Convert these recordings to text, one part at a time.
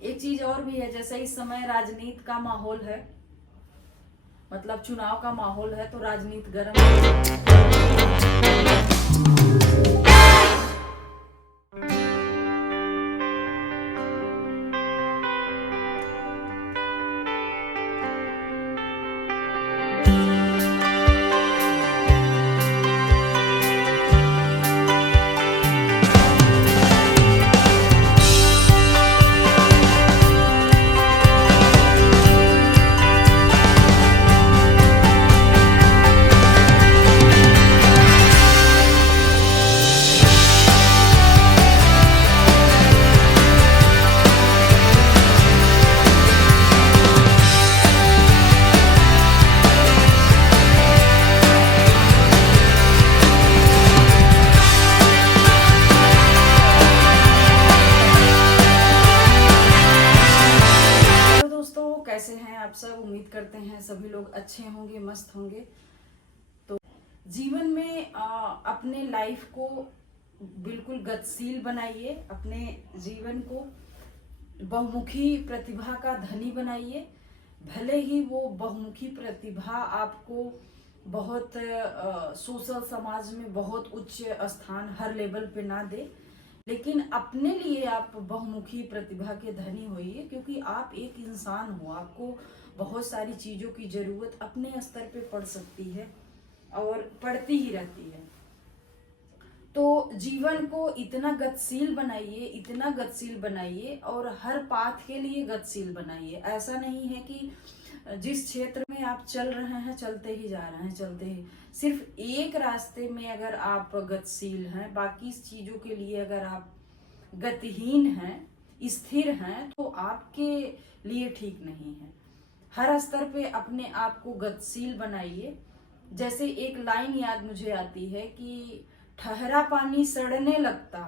एक चीज और भी है, जैसे इस समय राजनीति का माहौल है, मतलब चुनाव का माहौल है, तो राजनीति गर्म कैसे हैं आप सब। उम्मीद करते हैं सभी लोग अच्छे होंगे, मस्त होंगे। तो जीवन में अपने लाइफ को बिल्कुल गतिशील बनाइए, अपने जीवन को बहुमुखी प्रतिभा का धनी बनाइए। भले ही वो बहुमुखी प्रतिभा आपको बहुत सोशल समाज में बहुत उच्च स्थान हर लेवल पे ना दे, लेकिन अपने लिए आप बहुमुखी प्रतिभा के धनी होइए, क्योंकि आप एक इंसान हो, आपको बहुत सारी चीजों की जरूरत अपने स्तर पे पड़ सकती है और पड़ती ही रहती है। तो जीवन को इतना गतिशील बनाइए, इतना गतिशील बनाइए और हर पाथ के लिए गतिशील बनाइए। ऐसा नहीं है कि जिस क्षेत्र में आप चल रहे हैं चलते ही जा रहे हैं, चलते ही सिर्फ एक रास्ते में अगर आप गतिशील हैं, बाकी चीजों के लिए अगर आप गतिहीन हैं, स्थिर हैं, तो आपके लिए ठीक नहीं है। हर स्तर पे अपने आप को गतिशील बनाइए। जैसे एक लाइन याद मुझे आती है कि ठहरा पानी सड़ने लगता,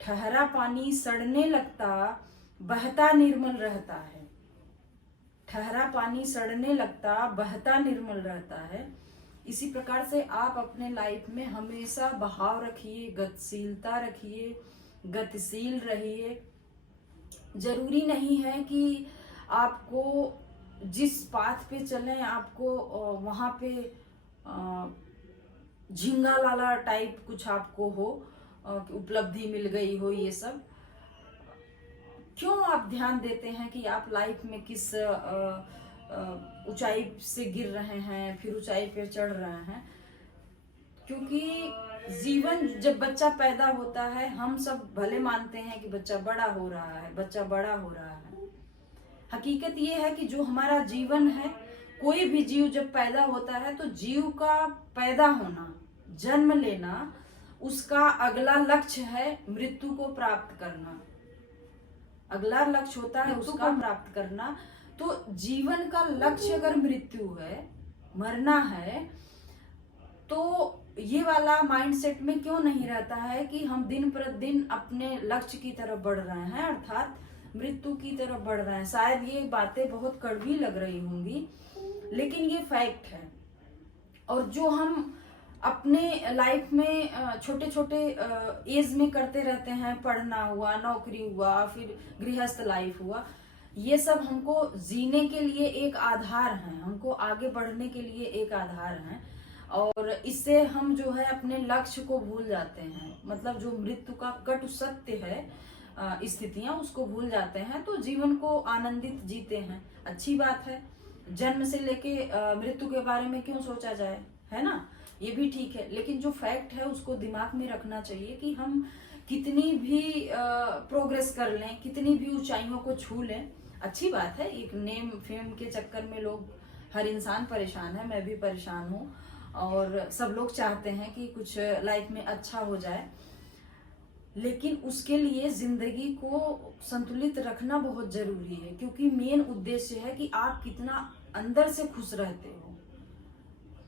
ठहरा पानी सड़ने लगता, बहता निर्मल रहता है। ठहरा पानी सड़ने लगता, बहता निर्मल रहता है। इसी प्रकार से आप अपने लाइफ में हमेशा बहाव रखिए, गतिशीलता रखिए, गतिशील रहिए। जरूरी नहीं है कि आपको जिस पाथ पे चलें आपको वहां पे झिंगा लाला टाइप कुछ आपको हो, उपलब्धि मिल गई हो। ये सब क्यों आप ध्यान देते हैं कि आप लाइफ में किस ऊंचाई से गिर रहे हैं, फिर ऊंचाई पे चढ़ रहे हैं? क्योंकि जीवन जब बच्चा पैदा होता है, हम सब भले मानते हैं कि बच्चा बड़ा हो रहा है, बच्चा बड़ा हो रहा है। हकीकत ये है कि जो हमारा जीवन है, कोई भी जीव जब पैदा होता है तो जीव का पैदा होना, जन्म लेना, उसका अगला लक्ष्य है मृत्यु को प्राप्त करना। अगला लक्ष्य होता है उसका प्राप्त करना। तो जीवन का लक्ष्य अगर मृत्यु है, मरना है, तो ये वाला माइंडसेट में क्यों नहीं रहता है कि हम दिन प्रतिदिन अपने लक्ष्य की तरफ बढ़ रहे हैं, अर्थात मृत्यु की तरफ बढ़ रहे हैं। शायद ये बातें बहुत कड़वी लग रही होंगी, लेकिन ये फैक्ट है। और जो हम अपने लाइफ में छोटे छोटे एज में करते रहते हैं, पढ़ना हुआ, नौकरी हुआ, फिर गृहस्थ लाइफ हुआ, ये सब हमको जीने के लिए एक आधार है, हमको आगे बढ़ने के लिए एक आधार है। और इससे हम जो है अपने लक्ष्य को भूल जाते हैं, मतलब जो मृत्यु का कटु सत्य है स्थितियां, उसको भूल जाते हैं। तो जीवन को आनंदित जीते हैं, अच्छी बात है। जन्म से लेके मृत्यु के बारे में क्यों सोचा जाए, है ना? ये भी ठीक है, लेकिन जो फैक्ट है उसको दिमाग में रखना चाहिए कि हम कितनी भी प्रोग्रेस कर लें, कितनी भी ऊंचाइयों को छू लें, अच्छी बात है। एक नेम फेम के चक्कर में लोग, हर इंसान परेशान है, मैं भी परेशान हूँ, और सब लोग चाहते हैं कि कुछ लाइफ में अच्छा हो जाए, लेकिन उसके लिए जिंदगी को संतुलित रखना बहुत जरूरी है। क्योंकि मेन उद्देश्य है कि आप कितना अंदर से खुश रहते हो।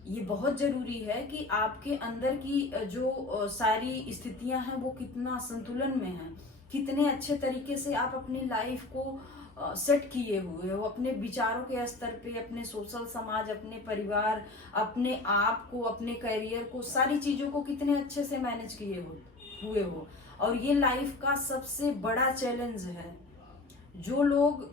ये बहुत जरूरी है कि आपके अंदर की जो सारी स्थितियां हैं वो कितना संतुलन में है, कितने अच्छे तरीके से आप अपनी लाइफ को सेट किए हुए हो, अपने विचारों के स्तर पे, अपने सोशल समाज, अपने परिवार, अपने आप को, अपने करियर को, सारी चीजों को कितने अच्छे से मैनेज किए हुए हो। और ये लाइफ का सबसे बड़ा चैलेंज है। जो लोग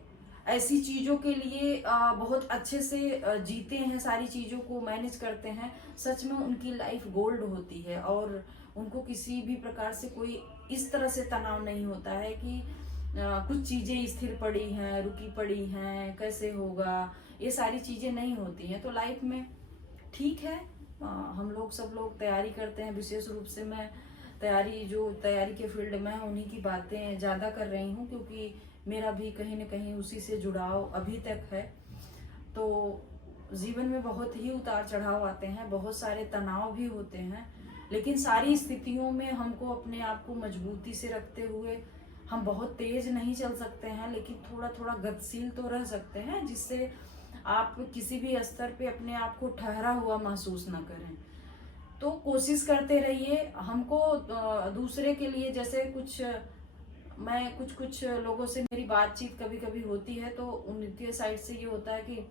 ऐसी चीजों के लिए बहुत अच्छे से जीते हैं, सारी चीजों को मैनेज करते हैं, सच में उनकी लाइफ गोल्ड होती है। और उनको किसी भी प्रकार से कोई इस तरह से तनाव नहीं होता है कि कुछ चीजें स्थिर पड़ी हैं, रुकी पड़ी हैं, कैसे होगा, ये सारी चीजें नहीं होती हैं। तो लाइफ में ठीक है, हम लोग सब लोग तैयारी करते हैं। विशेष रूप से मैं तैयारी के फील्ड में है, उन्हीं की बातें ज़्यादा कर रही हूँ, क्योंकि मेरा भी कहीं न कहीं उसी से जुड़ाव अभी तक है। तो जीवन में बहुत ही उतार चढ़ाव आते हैं, बहुत सारे तनाव भी होते हैं, लेकिन सारी स्थितियों में हमको अपने आप को मजबूती से रखते हुए, हम बहुत तेज नहीं चल सकते हैं, लेकिन थोड़ा थोड़ा गतिशील तो रह सकते हैं, जिससे आप किसी भी स्तर पे अपने आप को ठहरा हुआ महसूस ना करें। तो कोशिश करते रहिए। हमको दूसरे के लिए, जैसे कुछ लोगों से मेरी बातचीत कभी कभी होती है, तो उनके साइड से ये होता है कि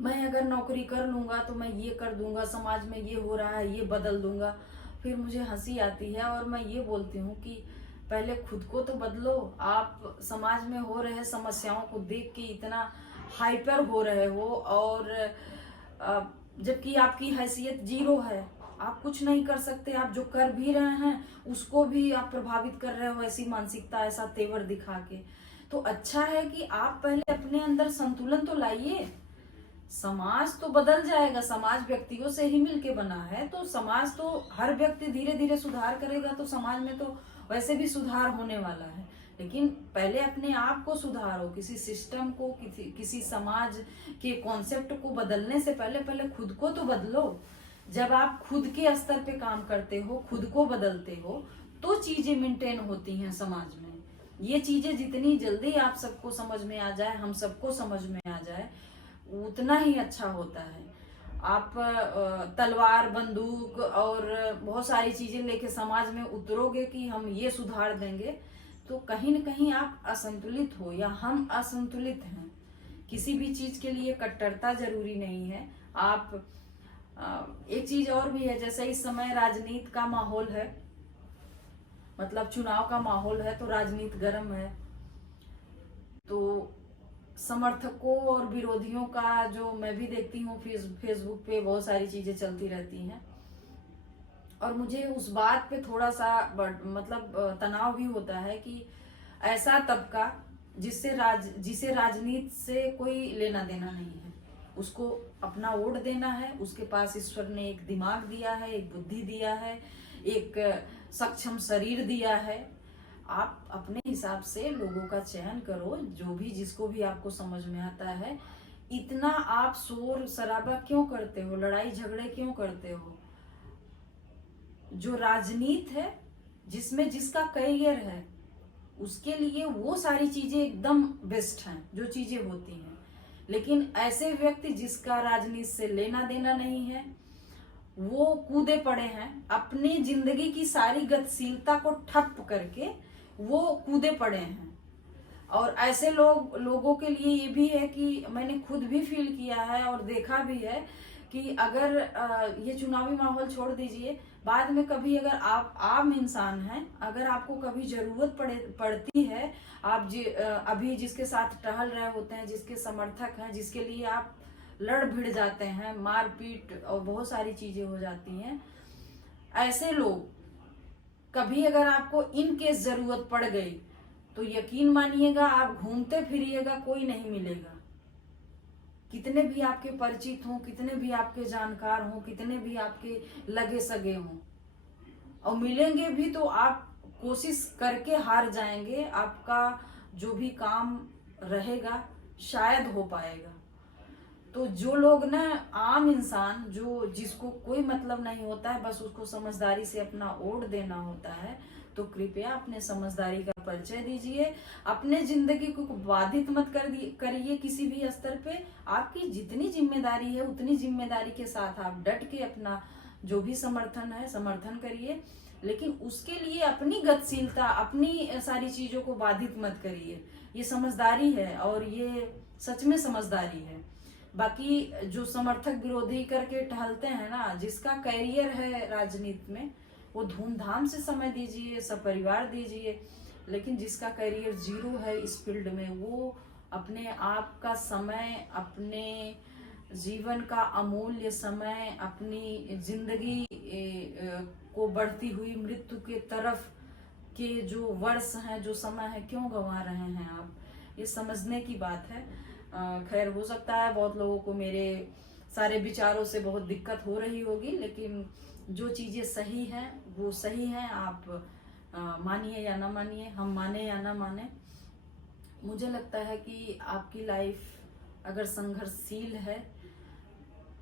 मैं अगर नौकरी कर लूंगा तो मैं ये कर दूंगा, समाज में ये हो रहा है ये बदल दूंगा। फिर मुझे हंसी आती है और मैं ये बोलती हूँ कि पहले खुद को तो बदलो। आप समाज में हो रहे समस्याओं को देख के इतना हाइपर हो रहे हो, और जबकि आपकी हैसियत जीरो है, आप कुछ नहीं कर सकते। आप जो कर भी रहे हैं उसको भी आप प्रभावित कर रहे हो, ऐसी मानसिकता, ऐसा तेवर दिखा के। तो अच्छा है कि आप पहले अपने अंदर संतुलन तो लाइए। समाज तो बदल जाएगा, समाज व्यक्तियों से ही मिलके बना है, तो समाज तो हर व्यक्ति धीरे धीरे सुधार करेगा, तो समाज में तो वैसे भी सुधार होने वाला है। लेकिन पहले अपने आप को सुधारो, किसी सिस्टम को, किसी समाज के कॉन्सेप्ट को बदलने से पहले पहले खुद को तो बदलो। जब आप खुद के स्तर पे काम करते हो, खुद को बदलते हो, तो चीजें मेंटेन होती हैं समाज में। ये चीजें जितनी जल्दी आप सबको समझ में आ जाए, हम सबको समझ में आ जाए, उतना ही अच्छा होता है। आप तलवार, बंदूक और बहुत सारी चीजें लेके समाज में उतरोगे कि हम ये सुधार देंगे, तो कहीं न कहीं आप असंतुलित हो, या हम असंतुलित हैं। किसी भी चीज के लिए कट्टरता जरूरी नहीं है। आप एक चीज और भी है, जैसे इस समय राजनीति का माहौल है, मतलब चुनाव का माहौल है, तो राजनीति गर्म है, तो समर्थकों और विरोधियों का जो मैं भी देखती हूँ, फेसबुक पे बहुत सारी चीजें चलती रहती हैं, और मुझे उस बात पे थोड़ा सा मतलब तनाव भी होता है कि ऐसा तबका जिसे राजनीति से कोई लेना देना नहीं है, उसको अपना वोट देना है, उसके पास ईश्वर ने एक दिमाग दिया है, एक बुद्धि दिया है, एक सक्षम शरीर दिया है। आप अपने हिसाब से लोगों का चयन करो, जो भी जिसको भी आपको समझ में आता है। इतना आप शोर शराबा क्यों करते हो, लड़ाई झगड़े क्यों करते हो? जो राजनीति है, जिसमें जिसका करियर है, उसके लिए वो सारी चीजें एकदम बेस्ट हैं जो चीजें होती हैं। लेकिन ऐसे व्यक्ति जिसका राजनीति से लेना देना नहीं है, वो कूदे पड़े हैं, अपनी जिंदगी की सारी गतिशीलता को ठप करके वो कूदे पड़े हैं। और ऐसे लोगों के लिए ये भी है कि मैंने खुद भी फील किया है और देखा भी है कि अगर ये चुनावी माहौल छोड़ दीजिए, बाद में कभी अगर आप आम इंसान हैं, अगर आपको कभी जरूरत पड़ती है, आप अभी जिसके साथ टहल रहे होते हैं, जिसके समर्थक हैं, जिसके लिए आप लड़ भिड़ जाते हैं, मारपीट और बहुत सारी चीजें हो जाती हैं, ऐसे लोग कभी अगर आपको इन केस जरूरत पड़ गई, तो यकीन मानिएगा आप घूमते फिरिएगा, कोई नहीं मिलेगा। कितने भी आपके परिचित हों, कितने भी आपके जानकार हों, कितने भी आपके लगे सगे हों, और मिलेंगे भी तो आप कोशिश करके हार जाएंगे। आपका जो भी काम रहेगा शायद हो पाएगा। तो जो लोग ना, आम इंसान जिसको कोई मतलब नहीं होता है, बस उसको समझदारी से अपना वोट देना होता है, तो कृपया अपने समझदारी का परिचय दीजिए। अपने जिंदगी को बाधित मत करिए किसी भी स्तर पे। आपकी जितनी जिम्मेदारी है उतनी जिम्मेदारी के साथ आप डट के अपना जो भी समर्थन है समर्थन करिए, लेकिन उसके लिए अपनी गतिशीलता, अपनी सारी चीजों को बाधित मत करिए। ये समझदारी है, और ये सच में समझदारी है। बाकी जो समर्थक विरोधी करके टहलते हैं ना, जिसका कैरियर है राजनीति में, वो धूमधाम से समय दीजिए, सपरिवार दीजिए, लेकिन जिसका करियर जीरो है इस फील्ड में, वो अपने आप का समय, अपने जीवन का अमूल्य समय, अपनी जिंदगी को बढ़ती हुई मृत्यु के तरफ के जो वर्ष हैं, जो समय है, क्यों गंवा रहे हैं आप? ये समझने की बात है। खैर, हो सकता है बहुत लोगों को मेरे सारे विचारों से बहुत दिक्कत हो रही होगी, लेकिन जो चीजें सही हैं वो सही हैं। आप मानिए या ना मानिए, हम माने या ना माने, मुझे लगता है कि आपकी लाइफ अगर संघर्षशील है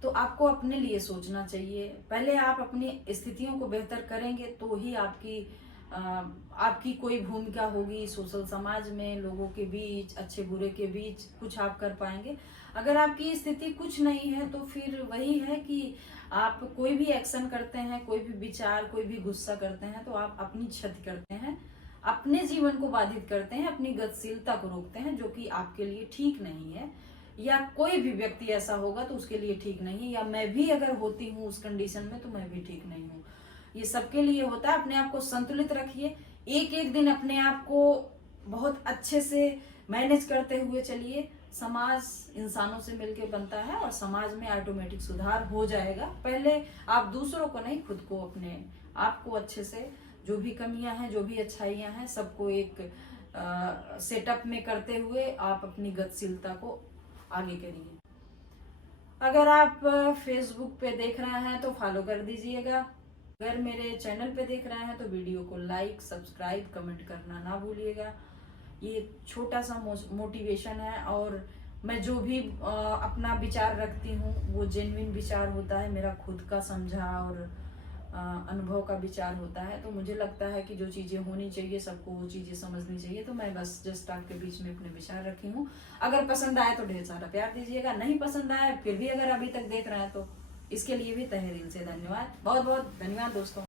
तो आपको अपने लिए सोचना चाहिए। पहले आप अपनी स्थितियों को बेहतर करेंगे तो ही आपकी कोई भूमिका होगी सोशल समाज में, लोगों के बीच, अच्छे बुरे के बीच कुछ आप कर पाएंगे। अगर आपकी स्थिति कुछ नहीं है तो फिर वही है कि आप कोई भी एक्शन करते हैं, कोई भी विचार, कोई भी गुस्सा करते हैं तो आप अपनी क्षति करते हैं, अपने जीवन को बाधित करते हैं, अपनी गतिशीलता को रोकते हैं, जो कि आपके लिए ठीक नहीं है। या कोई भी व्यक्ति ऐसा होगा तो उसके लिए ठीक नहीं है, या मैं भी अगर होती हूँ उस कंडीशन में तो मैं भी ठीक नहीं हूँ। ये सबके लिए होता है। अपने आप को संतुलित रखिए, एक एक दिन अपने आप को बहुत अच्छे से मैनेज करते हुए चलिए। समाज इंसानों से मिलके बनता है और समाज में ऑटोमेटिक सुधार हो जाएगा। पहले आप दूसरों को नहीं, खुद को, अपने आप को अच्छे से, जो भी कमियां हैं, जो भी अच्छाइयां हैं, सबको एक सेटअप में करते हुए आप अपनी गतिशीलता को आगे करिए। अगर आप फेसबुक पे देख रहे हैं तो फॉलो कर दीजिएगा। अगर मेरे चैनल पे देख रहे हैं तो वीडियो को लाइक, सब्सक्राइब, कमेंट करना ना भूलिएगा। ये छोटा सा मोटिवेशन है, और मैं जो भी अपना विचार रखती हूँ वो जेन्युइन विचार होता है, मेरा खुद का समझा और अनुभव का विचार होता है। तो मुझे लगता है कि जो चीजें होनी चाहिए सबको वो चीजें समझनी चाहिए, तो मैं बस जस्ट आपके बीच में अपने विचार रखी हूँ। अगर पसंद आए तो ढेर सारा प्यार दीजिएगा, नहीं पसंद आए फिर भी अगर अभी तक देख रहे हैं तो इसके लिए भी तहे दिल से धन्यवाद। बहुत बहुत धन्यवाद दोस्तों।